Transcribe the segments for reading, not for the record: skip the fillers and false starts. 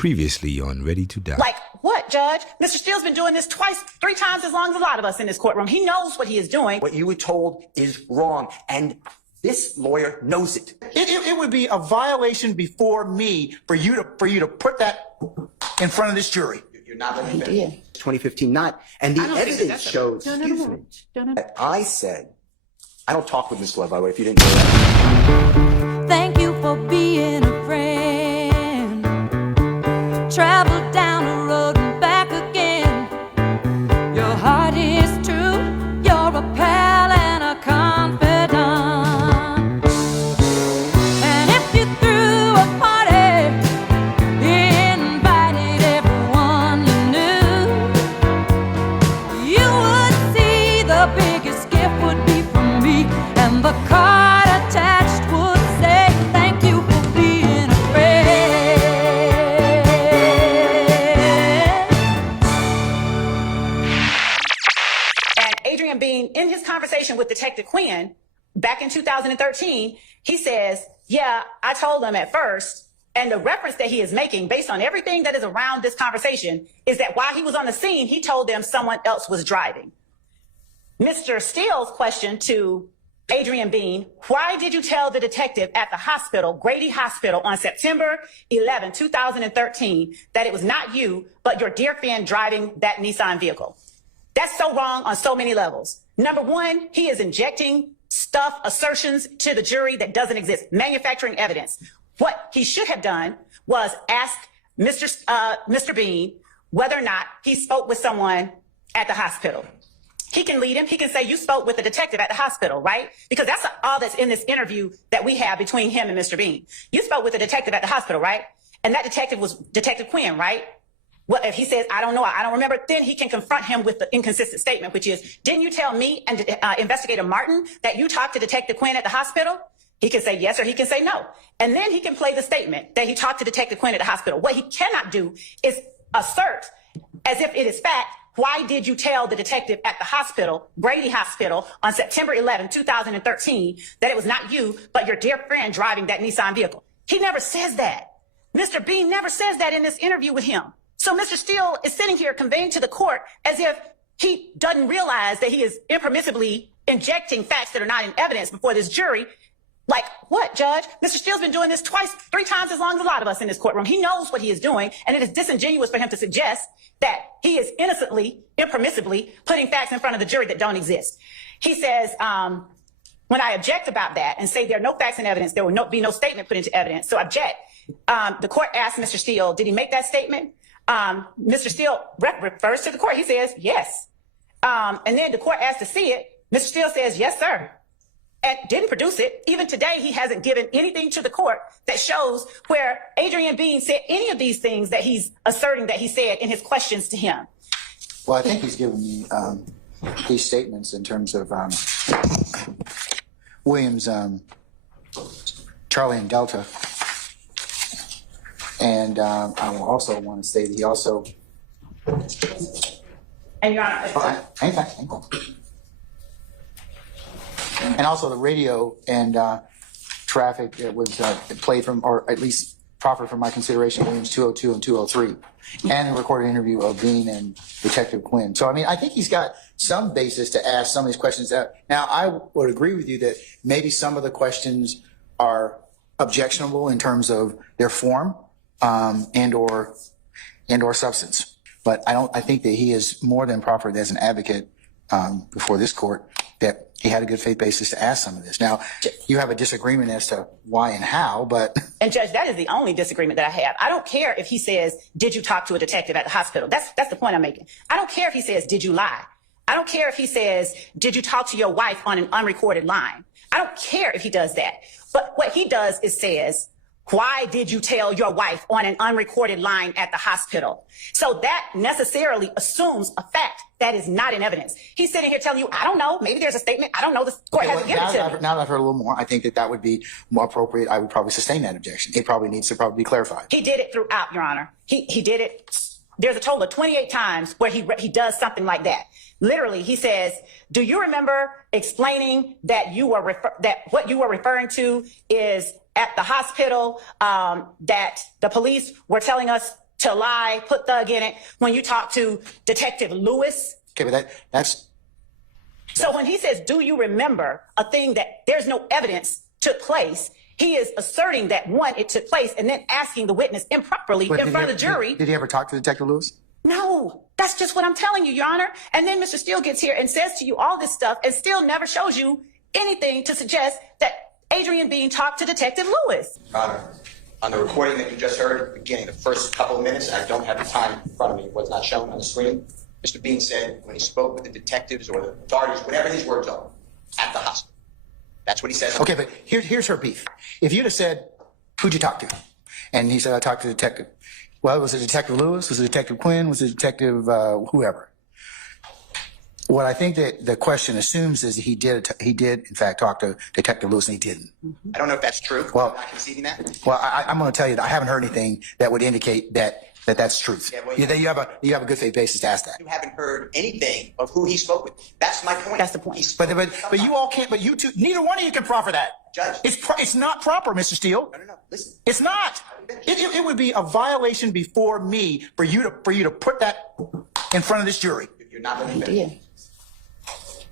Previously on Ready to Die. Like what, Judge? Mr. Steele's been doing this twice, 3 times as long as a lot of us in this courtroom. He knows what he is doing. What you were told is wrong, and this lawyer knows it. It would be a violation before me for you to put that in front of this jury. You're not letting me. 2015, not, and the evidence shows. I said, I don't talk with Miss Love, by the way, if you didn't know that. Thank you for being a friend. Travel down the road and back again. Your heart is true. You're a pal and a confidant. And if you threw a party, invited everyone you knew, you would see the biggest gift would be from me, and the card attached would say, thank you for being a friend. And Adrian Bean, in his conversation with Detective Quinn back in 2013, he says, yeah, I told him at first, and the reference that he is making based on everything that is around this conversation is that while he was on the scene, he told them someone else was driving. Mr. Steele's question to Adrian Bean, why did you tell the detective at the hospital, Grady Hospital, on September 11, 2013, that it was not you, but your dear friend driving that Nissan vehicle? That's so wrong on so many levels. Number one, he is injecting assertions to the jury that doesn't exist, manufacturing evidence. What he should have done was ask Mr. Bean whether or not he spoke with someone at the hospital. He can lead him. He can say, you spoke with the detective at the hospital, right? Because that's all that's in this interview that we have between him and Mr. Bean. You spoke with the detective at the hospital, right? And that detective was Detective Quinn, right? Well, if he says, I don't know, I don't remember, then he can confront him with the inconsistent statement, which is, didn't you tell me and Investigator Martin that you talked to Detective Quinn at the hospital? He can say yes or he can say no. And then he can play the statement that he talked to Detective Quinn at the hospital. What he cannot do is assert, as if it is fact, why did you tell the detective at the hospital, Grady Hospital, on September 11, 2013, that it was not you, but your dear friend driving that Nissan vehicle? He never says that. Mr. Bean never says that in this interview with him. So Mr. Steele is sitting here conveying to the court as if he doesn't realize that he is impermissibly injecting facts that are not in evidence before this jury. Like what, Judge? Mr. Steele's been doing this twice, 3 times as long as a lot of us in this courtroom. He knows what he is doing, and it is disingenuous for him to suggest that he is innocently, impermissibly putting facts in front of the jury that don't exist. He says, when I object about that and say there are no facts in evidence, there will be no statement put into evidence. So object. The court asked Mr. Steele, did he make that statement? Mr. Steele refers to the court. He says, yes. And then the court asked to see it. Mr. Steele says, yes, sir. And didn't produce it. Even today, he hasn't given anything to the court that shows where Adrian Bean said any of these things that he's asserting that he said in his questions to him. Well, I think he's given me these statements in terms of Williams, Charlie and Delta. And I will also want to say that he also... And Your Honor... Hang on. And also the radio and traffic that was played from, or at least proffered from my consideration, Williams 202 and 203, and the recorded interview of Bean and Detective Quinn. So, I mean, I think he's got some basis to ask some of these questions. Now, I would agree with you that maybe some of the questions are objectionable in terms of their form and or substance. But I think that he is more than proffered as an advocate before this court that he had a good faith basis to ask some of this. Now, you have a disagreement as to why and how, but... And Judge, that is the only disagreement that I have. I don't care if he says, did you talk to a detective at the hospital? That's the point I'm making. I don't care if he says, did you lie? I don't care if he says, did you talk to your wife on an unrecorded line? I don't care if he does that. But what he does is says, why did you tell your wife on an unrecorded line at the hospital? So that necessarily assumes a fact that is not in evidence. He's sitting here telling you, I don't know, maybe there's a statement, I don't know, the court hasn't given it to me. Now that I've heard a little more, I think that would be more appropriate. I would probably sustain that objection. It probably needs to be clarified. He did it throughout, Your Honor. He did it. There's a total of 28 times where he does something like that. Literally, he says, do you remember explaining that what you were referring to is at the hospital, that the police were telling us to lie, put thug in it when you talk to Detective Lewis. Okay, but that's... So when he says, do you remember a thing that there's no evidence took place, he is asserting that, one, it took place, and then asking the witness improperly in front of the jury. Did he ever talk to Detective Lewis? No, that's just what I'm telling you, Your Honor. And then Mr. Steele gets here and says to you all this stuff and still never shows you anything to suggest that Adrian Bean talked to Detective Lewis. Your Honor, on the recording that you just heard at the beginning, the first couple of minutes, I don't have the time in front of me, it was not shown on the screen. Mr. Bean said when he spoke with the detectives or the authorities, whatever his words are, at the hospital. That's what he says. Okay, but here's her beef. If you'd have said, who'd you talk to? And he said, I talked to the detective. Well, was it Detective Lewis? Was it Detective Quinn? Was it Detective whoever? What I think that the question assumes is he did in fact talk to Detective Lewis, and he didn't. I don't know if that's true. Well, I'm not conceding that. Well, I'm going to tell you that I haven't heard anything that would indicate that's truth. Yeah, well, you have a good faith basis to ask that. You haven't heard anything of who he spoke with. That's my point. That's the point. But you all can't. But you two, neither one of you can proffer that. Judge. It's not proper, Mr. Steele. No. Listen. It's not. It would be a violation before me for you to put that in front of this jury. You're not letting me finish.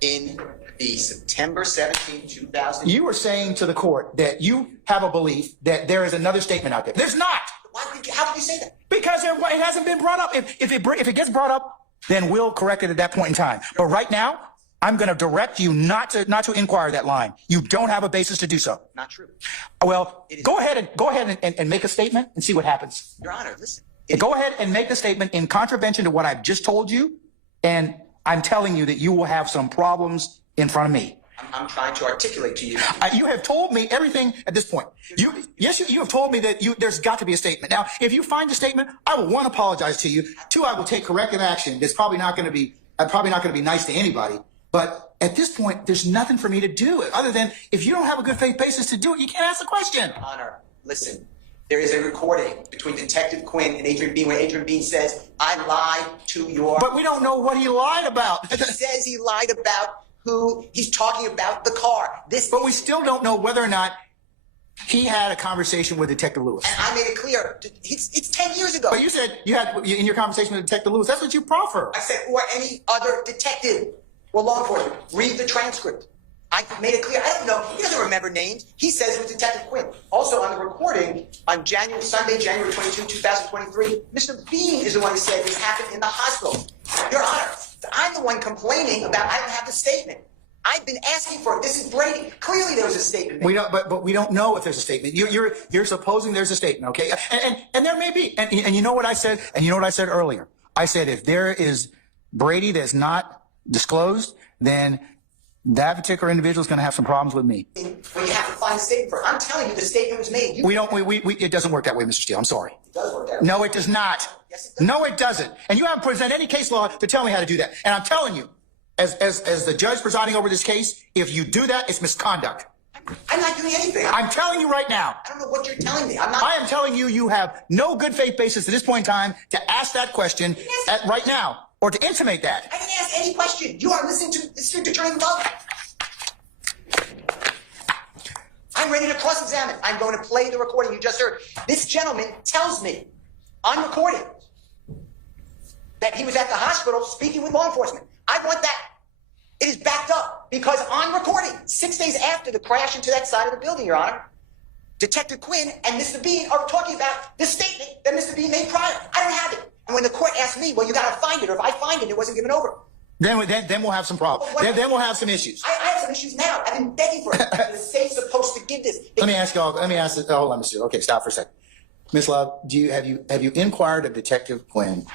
In the September 17, 2000. You were saying to the court that you have a belief that there is another statement out there. There's not. How did you say that? Because it hasn't been brought up. If it gets brought up, then we'll correct it at that point in time. But right now, I'm going to direct you not to inquire that line. You don't have a basis to do so. Not true. Well, go ahead and make a statement and see what happens. Your Honor, listen. Go ahead and make the statement in contravention to what I've just told you, and I'm telling you that you will have some problems in front of me. I'm trying to articulate to you. You have told me everything at this point. You have told me that there's got to be a statement. Now, if you find a statement, I will, one, apologize to you. Two, I will take corrective action. That's probably not going to be nice to anybody. But at this point, there's nothing for me to do other than if you don't have a good faith basis to do it, you can't ask the question. Your Honor, listen. There is a recording between Detective Quinn and Adrian Bean where Adrian Bean says, I lied to your... But we don't know what he lied about. He says he lied about who he's talking about the car. But we still don't know whether or not he had a conversation with Detective Lewis. And I made it clear. It's 10 years ago. But you said you had in your conversation with Detective Lewis. That's what you proffer. I said, or any other detective or law enforcement. Read the transcript. I made it clear. I don't know. He doesn't remember names. He says it was Detective Quinn. Also, on the recording, on Sunday, January 22, 2023, Mr. Bean is the one who said this happened in the hospital. Your Honor, I'm the one complaining about I don't have the statement. I've been asking for it. This is Brady. Clearly, there was a statement. We don't, but we don't know if there's a statement. You're supposing there's a statement, okay? And there may be. And you know what I said? And you know what I said earlier? I said if there is Brady that's not disclosed, then that particular individual is going to have some problems with me. Well, you have to find a statement for it. I'm telling you, the statement was made. It doesn't work that way, Mr. Steele. I'm sorry. It does work that way. No, it does not. Yes, it does. No, it doesn't. And you haven't presented any case law to tell me how to do that. And I'm telling you, as the judge presiding over this case, if you do that, it's misconduct. I'm not doing anything. I'm telling you right now. I don't know what you're telling me. I'm not. I am telling you, you have no good faith basis at this point in time to ask that question right now, or to intimate that. I didn't ask any question. You are listening to District Attorney Love. I'm ready to cross-examine. I'm going to play the recording you just heard. This gentleman tells me on recording that he was at the hospital speaking with law enforcement. I want that. It is backed up because on recording, 6 days after the crash into that side of the building, Your Honor, Detective Quinn and Mr. Bean are talking about the statement that Mr. Bean made prior. I don't have it. And when the court asked me, well, you got to find it, or if I find it, it wasn't given over. Then we'll have some problems. Then we'll have some issues. I have some issues now. I've been begging for it. The state's supposed to give this. Let me ask, hold on, Mr. Okay, stop for a second. Ms. Love, have you inquired of Detective Quinn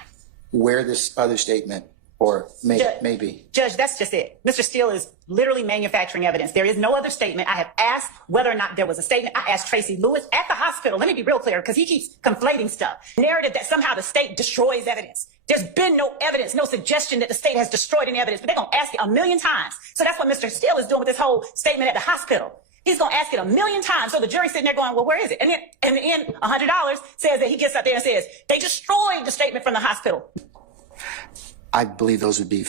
where this other statement may be? Judge, that's just it. Mr. Steele is literally manufacturing evidence. There is no other statement. I have asked whether or not there was a statement. I asked Tracy Lewis at the hospital. Let me be real clear, because he keeps conflating stuff. Narrative that somehow the state destroys evidence. There's been no evidence, no suggestion that the state has destroyed any evidence, but they're going to ask it a million times. So that's what Mr. Steele is doing with this whole statement at the hospital. He's going to ask it a million times. So the jury's sitting there going, well, where is it? And then in the end, $100 says that he gets out there and says, they destroyed the statement from the hospital. I believe those would be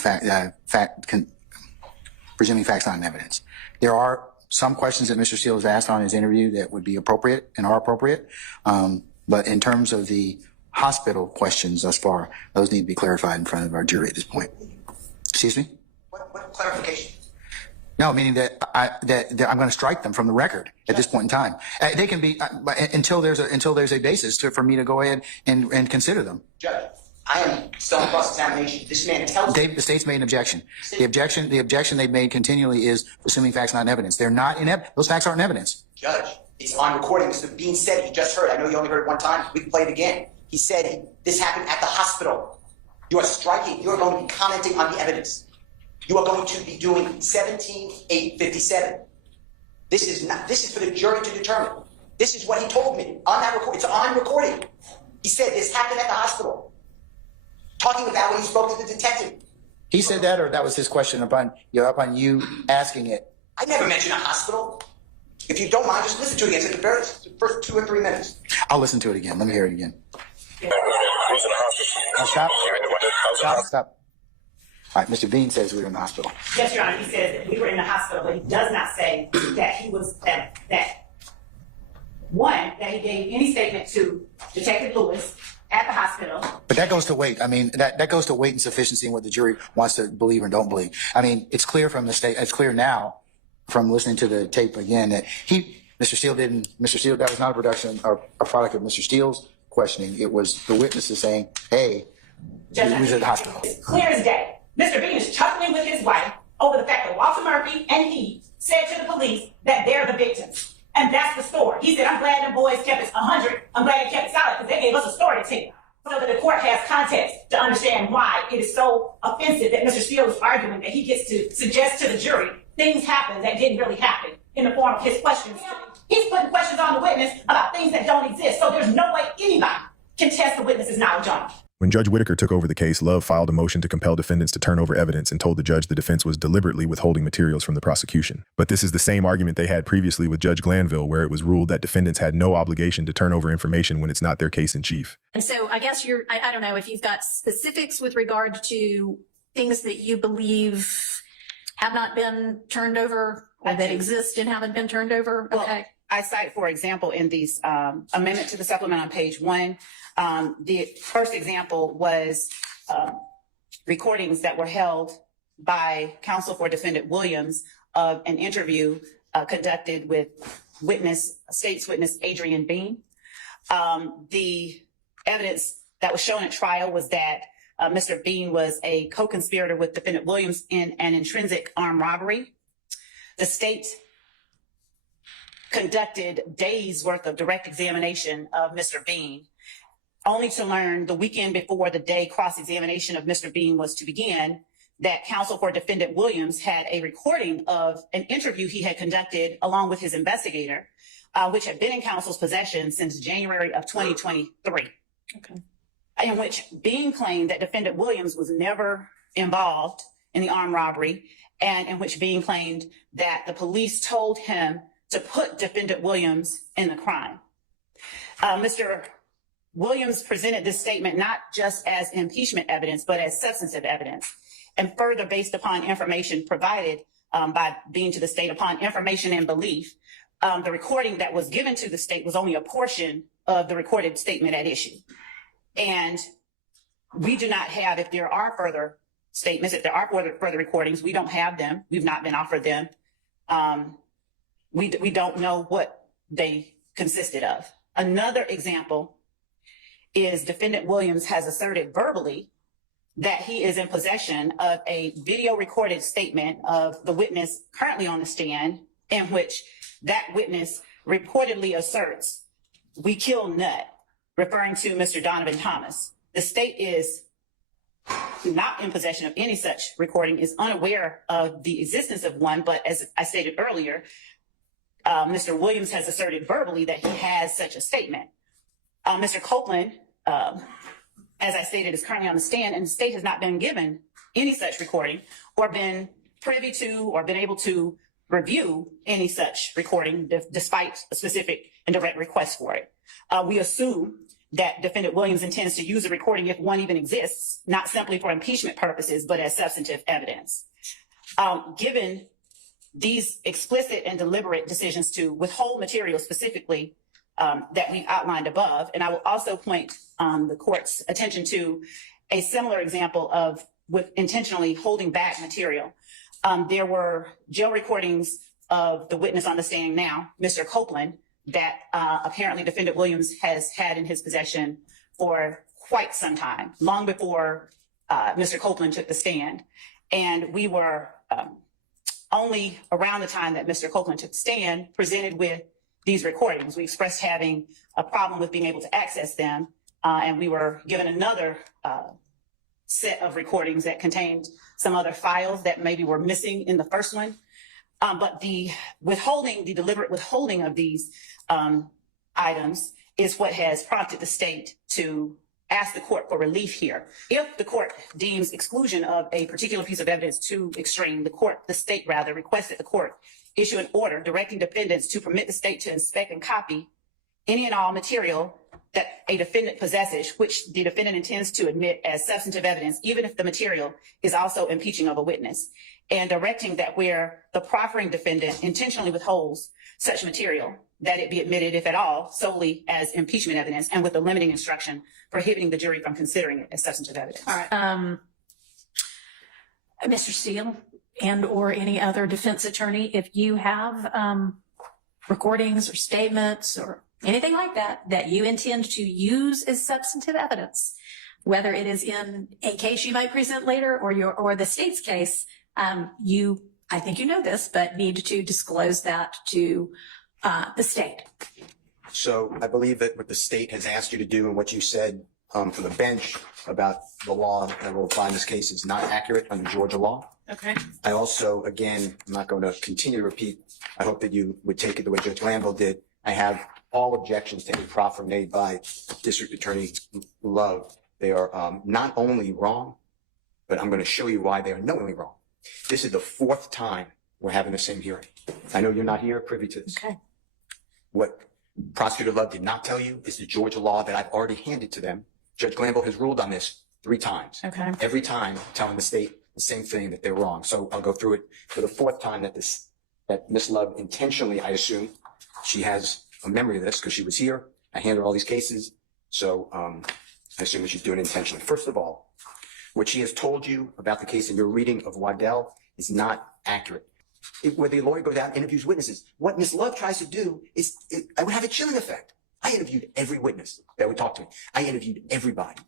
presuming facts, not evidence. There are some questions that Mr. Steele has asked on his interview that would be appropriate and are appropriate. But in terms of the hospital questions thus far. Those need to be clarified in front of our jury at this point. Excuse me? What clarification? No, meaning that that I'm going to strike them from the record at this point in time. They can be until there's a basis for me to go ahead and consider them. Judge, I am still in cross-examination. This man tells me. The state's made an objection. The objection they've made continually is assuming facts not in evidence. They're not in those facts aren't in evidence. Judge, it's on recording. Mr. Bean said it. You just heard. I know you only heard it one time. We can play it again. He said this happened at the hospital. You are striking. You are going to be commenting on the evidence. You are going to be doing 17-857. This is for the jury to determine. This is what he told me on that record. It's on recording. He said this happened at the hospital. Talking about when he spoke to the detective. He said that, or that was his question upon you asking it? I never mentioned a hospital. If you don't mind, just listen to it again. It's the first 2 or 3 minutes. I'll listen to it again. Let me hear it again. Who's in the hospital? Stop. All right, Mr. Bean says we were in the hospital. Yes, Your Honor, he says that we were in the hospital, but he does not say that he was, that he gave any statement to Detective Lewis at the hospital. But that goes to weight. I mean, that goes to weight and sufficiency in what the jury wants to believe or don't believe. I mean, it's clear from the state, it's clear now from listening to the tape again that Mr. Steele, that was not a production or a product of Mr. Steele's questioning. It was the witnesses saying, hey, he was at the hospital. It's clear as day. Mr. Bean is chuckling with his wife over the fact that Walter Murphy and he said to the police that they're the victims. And that's the story. He said, I'm glad the boys kept it 100. I'm glad they kept it solid because they gave us a story to tell. So that the court has context to understand why it is so offensive that Mr. Steele is arguing that he gets to suggest to the jury things happened that didn't really happen in the form of his questions. He's putting questions on the witness about things that don't exist. So there's no way anybody can test the witness's knowledge on it. When Judge Whitaker took over the case, Love filed a motion to compel defendants to turn over evidence and told the judge the defense was deliberately withholding materials from the prosecution. But this is the same argument they had previously with Judge Glanville, where it was ruled that defendants had no obligation to turn over information when it's not their case in chief. And so I guess I don't know if you've got specifics with regard to things that you believe have not been turned over or that exist and haven't been turned over. Well, Okay. I cite, for example, in these amendment to the supplement on page 1, the first example was recordings that were held by counsel for defendant Williams of an interview conducted with state's witness ADRIAN Bean. The evidence that was shown at trial was that Mr. Bean was a co-conspirator with defendant Williams in an intrinsic armed robbery. The state conducted days worth of direct examination of Mr. Bean, only to learn the weekend before the day cross-examination of Mr. Bean was to begin that counsel for defendant Williams had a recording of an interview he had conducted along with his investigator, which had been in counsel's possession since January of 2023. Okay. In which Bean claimed that defendant Williams was never involved in the armed robbery, and in which Bean claimed that the police told him to put defendant Williams in the crime. Mr. Williams presented this statement not just as impeachment evidence, but as substantive evidence. And further, based upon information provided by Bean to the state, upon information and belief, the recording that was given to the state was only a portion of the recorded statement at issue. And we do not have, if there are further statements, if there are further recordings, we don't have them. We've not been offered them. We don't know what they consisted of. Another example is defendant Williams has asserted verbally that he is in possession of a video recorded statement of the witness currently on the stand, in which that witness reportedly asserts, "We killed Nut," referring to Mr. Donovan Thomas. The state is not in possession of any such recording, is unaware of the existence of one, but as I stated earlier, Mr. Williams has asserted verbally that he has such a statement. Mr. Copeland, as I stated, is currently on the stand, and the state has not been given any such recording or been privy to or been able to review any such recording despite a specific and direct request for it. We assume that defendant Williams intends to use the recording, if one even exists, not simply for impeachment purposes, but as substantive evidence. Given these explicit and deliberate decisions to withhold material specifically that we outlined above. And I will also point the court's attention to a similar example of with intentionally holding back material. There were jail recordings of the witness on the stand now, Mr. Copeland, that apparently Defendant Williams has had in his possession for quite some time, long before Mr. Copeland took the stand. And we were only around the time that Mr. Copeland took the stand presented with these recordings. We expressed having a problem with being able to access them, and we were given another set of recordings that contained some other files that maybe were missing in the first one. But the deliberate withholding of these items is what has prompted the state to ask the court for relief here. If the court deems exclusion of a particular piece of evidence too extreme, the state requested the court issue an order directing defendants to permit the state to inspect and copy any and all material that a defendant possesses, which the defendant intends to admit as substantive evidence, even if the material is also impeaching of a witness, and directing that where the proffering defendant intentionally withholds such material, that it be admitted, if at all, solely as impeachment evidence, and with a limiting instruction prohibiting the jury from considering it as substantive evidence. All right. Mr. Steele and or any other defense attorney, if you have recordings or statements or anything like that that you intend to use as substantive evidence, whether it is in a case you might present later or the state's case, I think you know this, but need to disclose that to the state. So I believe that what the state has asked you to do and what you said from the bench about the law that will apply in this case is not accurate under Georgia law. Okay. I also, again, I'm not going to continue to repeat. I hope that you would take it the way Judge Glanville did. I have all objections to any proffer made by District Attorney Love. They are not only wrong, but I'm going to show you why they are knowingly wrong. This is the fourth time we're having the same hearing. I know you're not here privy to this. Okay. What Prosecutor Love did not tell you is the Georgia law that I've already handed to them. Judge Glanville has ruled on this 3 times. Okay. Every time telling the state the same thing, that they're wrong. So I'll go through it for the 4th time that Ms. Love intentionally, I assume, she has a memory of this because she was here. I handed her all these cases. So I assume that she's doing it intentionally. First of all, what she has told you about the case in your reading of Waddell is not accurate. Where the lawyer goes out and interviews witnesses, what Ms. Love tries to do is, I would have a chilling effect. I interviewed every witness that would talk to me. I interviewed everybody.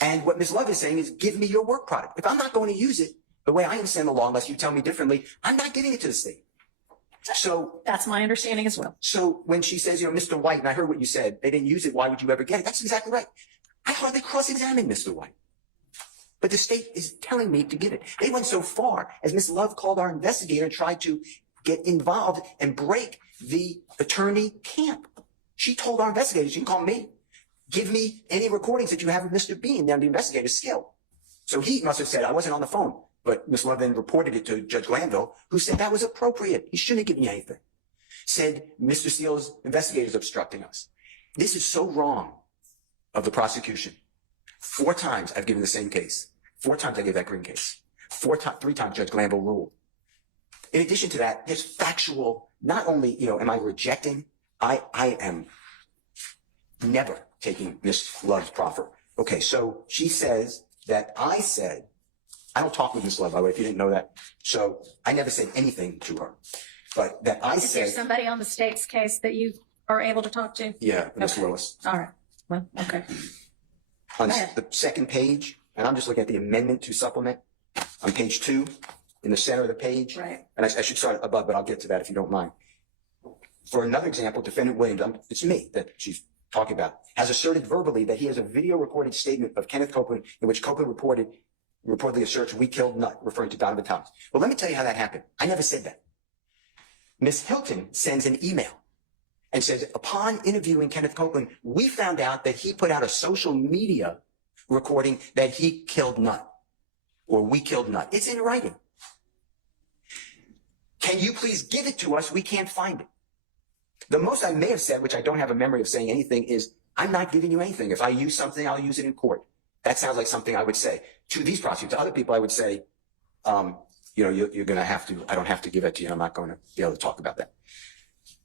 And what Ms. Love is saying is, give me your work product. If I'm not going to use it the way I understand the law, unless you tell me differently, I'm not giving it to the state. So that's my understanding as well. So when she says, Mr. White, and I heard what you said, they didn't use it, why would you ever get it? That's exactly right. I hardly cross-examined Mr. White. But the state is telling me to give it. They went so far as Ms. Love called our investigator and tried to get involved and break the attorney camp. She told our investigators, you can call me, give me any recordings that you have of Mr. Bean, down the investigator's skill. So he must have said, I wasn't on the phone. But Ms. Love then reported it to Judge Glanville, who said that was appropriate. He shouldn't have given me anything. Said Mr. Steele's investigators obstructing us. This is so wrong of the prosecution. 4 times I've given the same case. 4 times I gave that Green case. 3 times Judge Glanville ruled. In addition to that, there's factual, not only, am I rejecting? I am never taking Ms. Love's proffer. Okay, so she says that I said, I don't talk with Ms. Love, by the way, if you didn't know that. So I never said anything to her. But that I said... Is there somebody on the state's case that you are able to talk to? Yeah, Ms. Okay. Willis. All right. Well, okay. On the second page, and I'm just looking at the amendment to supplement, on page 2, in the center of the page. Right. And I should start above, but I'll get to that if you don't mind. For another example, Defendant Williams, it's me that she's talking about, has asserted verbally that he has a video recorded statement of Kenneth Copeland in which Copeland reportedly asserts we killed Nutt, referring to Donovan Thomas. Well, let me tell you how that happened. I never said that. Ms. Hilton sends an email and says, upon interviewing Kenneth Copeland, we found out that he put out a social media recording that he killed Nutt, or we killed Nutt. It's in writing. Can you please give it to us? We can't find it. The most I may have said, which I don't have a memory of saying anything, is I'm not giving you anything. If I use something, I'll use it in court. That sounds like something I would say to these prosecutors. To other people, I would say, you're going to have to, I don't have to give it to you. I'm not going to be able to talk about that.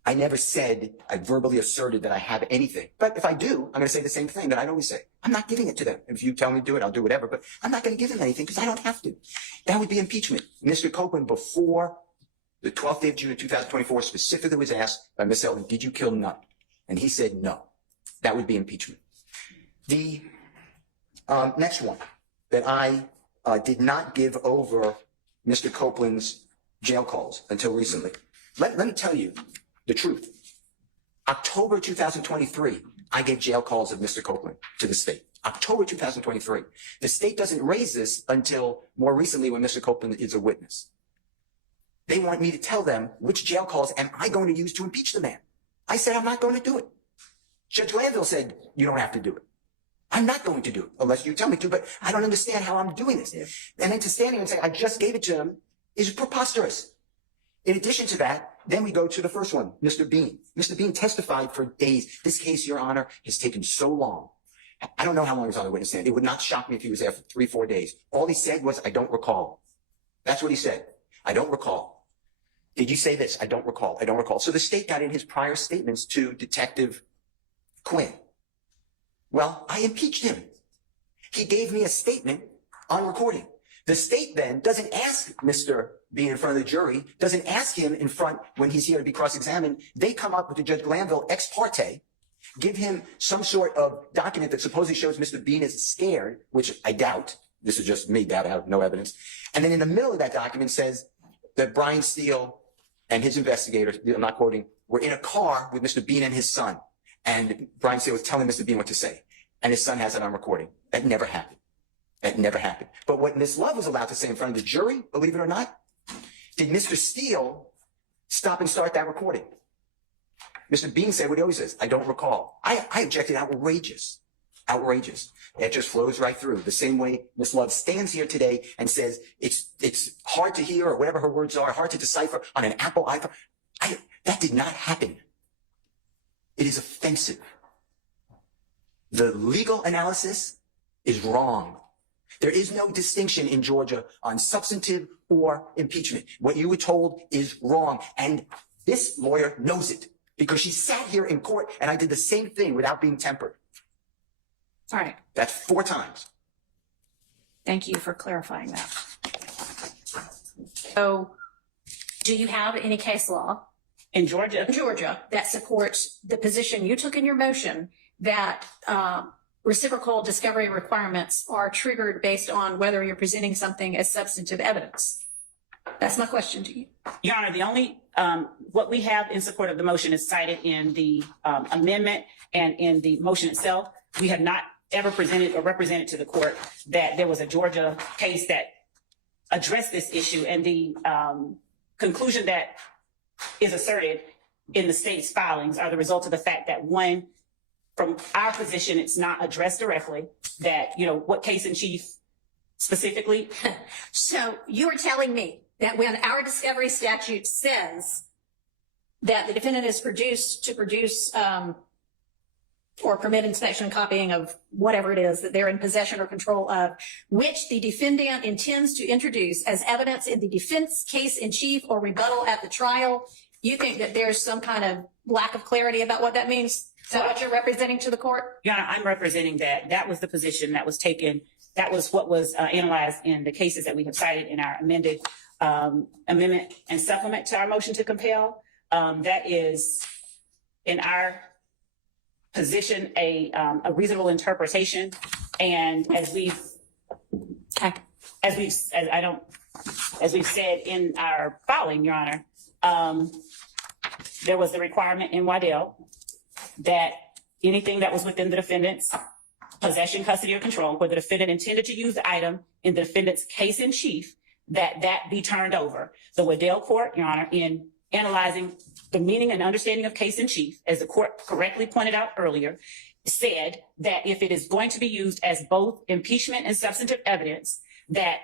I never said, I verbally asserted that I have anything. But if I do, I'm going to say the same thing that I'd always say. I'm not giving it to them. If you tell me to do it, I'll do whatever. But I'm not going to give them anything because I don't have to. That would be impeachment. Mr. Copeland, before the 12th day of June of 2024, specifically was asked by Ms. Selden, did you kill Nunn? And he said no. That would be impeachment. The next one, that I did not give over Mr. Copeland's jail calls until recently. Let me tell you the truth. October 2023, I gave jail calls of Mr. Copeland to the state. October 2023. The state doesn't raise this until more recently when Mr. Copeland is a witness. They want me to tell them which jail calls am I going to use to impeach the man. I said I'm not going to do it. Judge Glanville said you don't have to do it. I'm not going to do it unless you tell me to, but I don't understand how I'm doing this. And then to stand here and say I just gave it to him is preposterous. In addition to that, then we go to the first one, Mr. Bean. Mr. Bean testified for days. This case, Your Honor, has taken so long. I don't know how long he was on the witness stand. It would not shock me if he was there for 3-4 days. All he said was, I don't recall. That's what he said. I don't recall. Did you say this? I don't recall. I don't recall. So the state got in his prior statements to Detective Quinn. Well, I impeached him. He gave me a statement on recording. The state then doesn't ask Mr. Bean in front of the jury, doesn't ask him in front when he's here to be cross-examined. They come up with the Judge Glanville ex parte, give him some sort of document that supposedly shows Mr. Bean is scared, which I doubt. This is just me, doubt, I have no evidence. And then in the middle of that document says that Brian Steele and his investigators, I'm not quoting, were in a car with Mr. Bean and his son. And Brian Steele was telling Mr. Bean what to say. And his son has it on recording. That never happened. That never happened. But what Ms. Love was allowed to say in front of the jury, believe it or not, did Mr. Steele stop and start that recording? Mr. Bean said what he always says, I don't recall. I objected, outrageous. Outrageous. It just flows right through. The same way Ms. Love stands here today and says it's hard to hear, or whatever her words are, hard to decipher on an Apple iPhone. That did not happen. It is offensive. The legal analysis is wrong. There is no distinction in Georgia on substantive or impeachment. What you were told is wrong. And this lawyer knows it because she sat here in court and I did the same thing without being tempered. All right. That's 4 times. Thank you for clarifying that. So, do you have any case law In Georgia, that supports the position you took in your motion that reciprocal discovery requirements are triggered based on whether you're presenting something as substantive evidence? That's my question to you. Your Honor, the only, what we have in support of the motion is cited in the amendment and in the motion itself. We have not ever presented or represented to the court that there was a Georgia case that addressed this issue, and the conclusion that is asserted in the state's filings are the result of the fact that, one, from our position, it's not addressed directly, that, you know, what case in chief specifically. So you are telling me that when our discovery statute says that the defendant is to produce or permit inspection and copying of whatever it is that they're in possession or control of, which the defendant intends to introduce as evidence in the defense case in chief or rebuttal at the trial, you think that there's some kind of lack of clarity about what that means? Is that what you're representing to the court? Your Honor, I'm representing that was the position that was taken. That was what was analyzed in the cases that we have cited in our amended amendment and supplement to our motion to compel. That is, in our position, a reasonable interpretation. And as we've said in our filing, Your Honor, there was the requirement in Waddell that anything that was within the defendant's possession, custody, or control, where the defendant intended to use the item in the defendant's case in chief, that be turned over. The Waddell court, Your Honor, in analyzing the meaning and understanding of case in chief, as the court correctly pointed out earlier, said that if it is going to be used as both impeachment and substantive evidence, that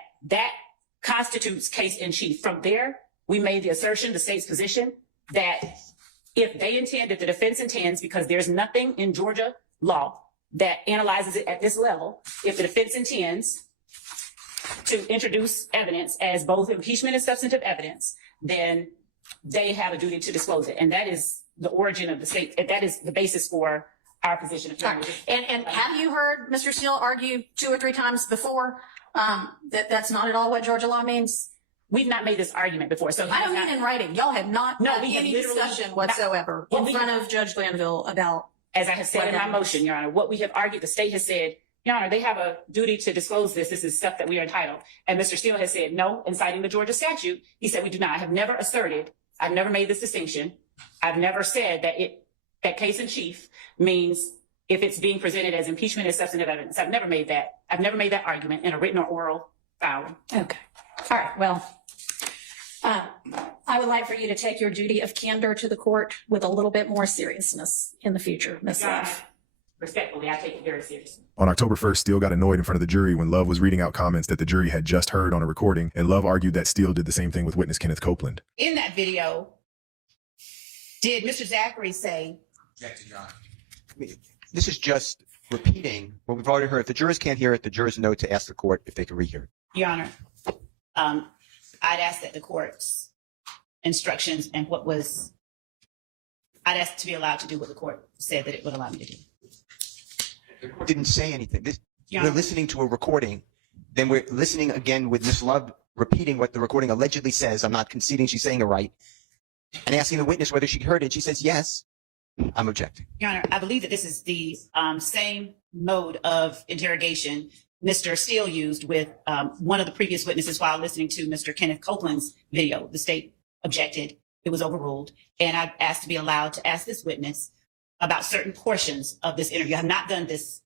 constitutes case in chief. From there, we made the assertion, the state's position, that if they intend, if the defense intends, because there's nothing in Georgia law that analyzes it at this level, if the defense intends to introduce evidence as both impeachment and substantive evidence, then they have a duty to disclose it. And that is the origin of the state. That is the basis for our position. And have you heard Mr. Steele argue 2 or 3 times before that that's not at all what Georgia law means? We've not made this argument before. So I don't mean in writing. Y'all have not had we have any literally discussion whatsoever in front of Judge Glanville about. As I have said in my motion, Your Honor, what we have argued, the state has said, Your Honor, they have a duty to disclose this. This is stuff that we are entitled. And Mr. Steele has said no, in citing the Georgia statute. He said we do not. I have never asserted, I've never made this distinction. I've never said that case in chief means if it's being presented as impeachment as substantive evidence. I've never made that. I've never made that argument in a written or oral filing. Okay. All right. Well, I would like for you to take your duty of candor to the court with a little bit more seriousness in the future, Ms. Love. Respectfully, I take it very seriously. On October 1st, Steele got annoyed in front of the jury when Love was reading out comments that the jury had just heard on a recording, and Love argued that Steele did the same thing with witness Kenneth Copeland. In that video, did Mr. Zachary say? Objection, Your Honor. This is just repeating what we've already heard. If the jurors can't hear it, the jurors know to ask the court if they can rehear it. Your Honor, I'd ask that the court's instructions and I'd ask to be allowed to do what the court said that it would allow me to do. The court didn't say anything. Your We're Honor. listening to a recording. Then we're listening again with Ms. Love repeating what the recording allegedly says. I'm not conceding she's saying it right. And asking the witness whether she heard it. She says yes. I'm objecting. Your Honor, I believe that this is the same mode of interrogation Mr. Steele used with one of the previous witnesses while listening to Mr. Kenneth Copeland's video. The state objected. It was overruled. And I asked to be allowed to ask this witness about certain portions of this interview. I have not done this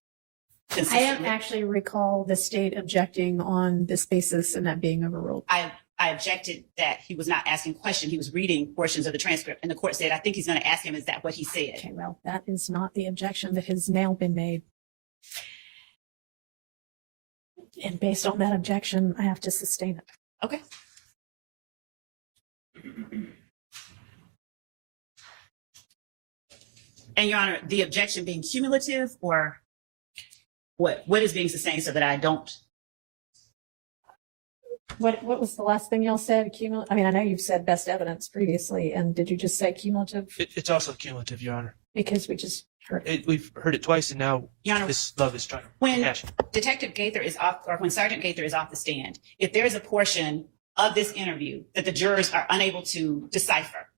I consistently. don't actually recall the state objecting on this basis and that being overruled. I objected that he was not asking questions. He was reading portions of the transcript. And the court said, I think he's going to ask him, is that what he said? Okay, well, that is not the objection that has now been made. And based on that objection, I have to sustain it. Okay. And Your Honor, the objection being cumulative or what is being sustained so that I don't? What was the last thing y'all said? I mean, I know you've said best evidence previously, and did you just say cumulative? It's also cumulative, Your Honor. Because we just heard it. We've heard it twice, and now Your Honor, Ms. Love is trying to when rehash it. Detective Gaither is off, or when Sergeant Gaither is off the stand, if there is a portion of this interview that the jurors are unable to decipher,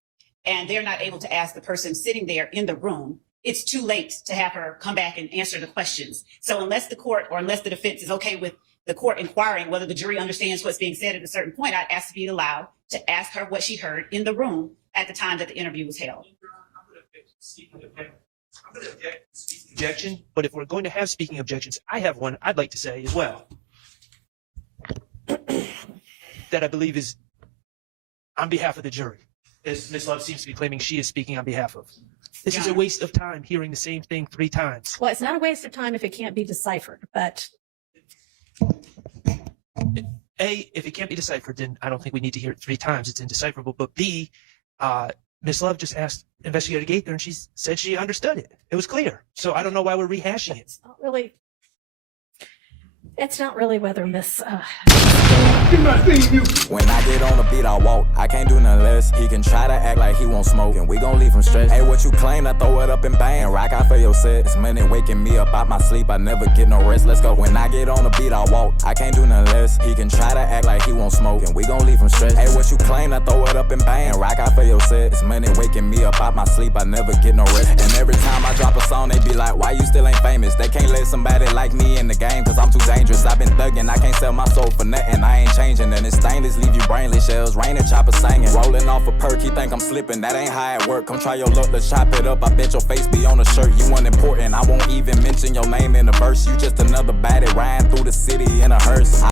and they're not able to ask the person sitting there in the room, it's too late to have her come back and answer the questions. So unless the court or unless the defense is okay with the court inquiring whether the jury understands what's being said at a certain point, I'd ask to be allowed to ask her what she heard in the room at the time that the interview was held. I'm going to object to speaking objection, but if we're going to have speaking objections, I have one I'd like to say as well. That I believe is on behalf of the jury, as Ms. Love seems to be claiming she is speaking on behalf of. This is a waste of time hearing the same thing 3 times. Well, it's not a waste of time if it can't be deciphered, but A, if it can't be deciphered, then I don't think we need to hear it 3 times. It's indecipherable. But B, Ms. Love just asked Investigator Gaither, and she said she understood it. It was clear. So I don't know why we're rehashing it. it's not really whether Miss When I get on the beat, I walk. I can't do nothing less. He can try to act like he won't smoke, and we gon' leave him stressed. Hey, what you claim? I throw it up and bang. Rock out for your set. It's money waking me up out my sleep. I never get no rest. Let's go. When I get on the beat, I walk. I can't do nothing less. He can try to act like he won't smoke, and we gon' leave him stressed. Hey, what you claim? I throw it up and bang. Rock out for your set. It's money waking me up out my sleep. I never get no rest. And every time I drop a song, they be like, why you still ain't famous? They can't let somebody like me in the game, cause I'm too dangerous. I've been thugging. I can't sell my soul for nothing. I ain't changing, and it's stainless, leave you brainless. Shells, rain and chopper singing. Rolling off a perk, he think I'm slipping. That ain't how it work. Come try your luck, let's chop it up. I bet your face be on a shirt. You unimportant. I won't even mention your name in the verse. You just another baddie riding through the city in a hearse.